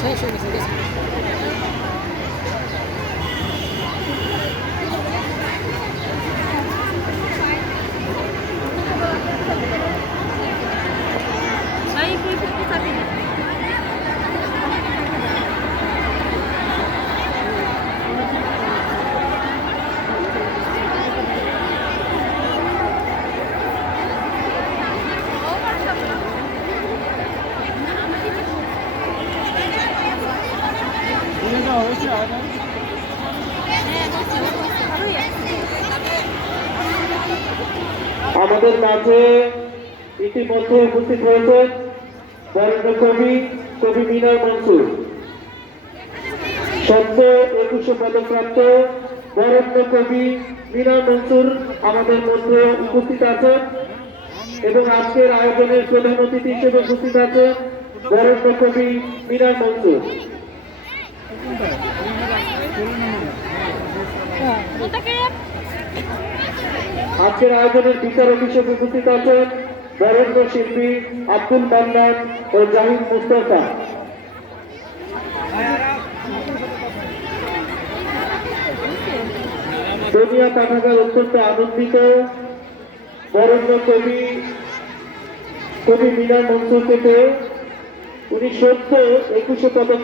শেষ হয়ে গেছে। আমাদের মাঝে ইতিমধ্যে উপস্থিত হয়েছেন বরেণ্য কবি কবি মিনার মনসুর, সদ্য 2100 পদকপ্রাপ্ত বরেণ্য কবি মিনার মনসুর আমাদের মধ্যে উপস্থিত আছেন এবং আজকের আয়োজনের প্রধান অতিথি হিসেবে উপস্থিত আছেন বরেণ্য কবি মিনার মনসুর। আজকের আয়োজনের বিচারক হিসেবে উপস্থিত আছেন বরেণ্য শিল্পী আব্দুল মান্নান ও জাহিদ মুস্তাফা। দুনিয়া পাঠাগার অত্যন্ত আনন্দিত বরেণ্য কবি কবি মিনার মনসুরকে পেয়ে। উনি সদ্য 2100 পদক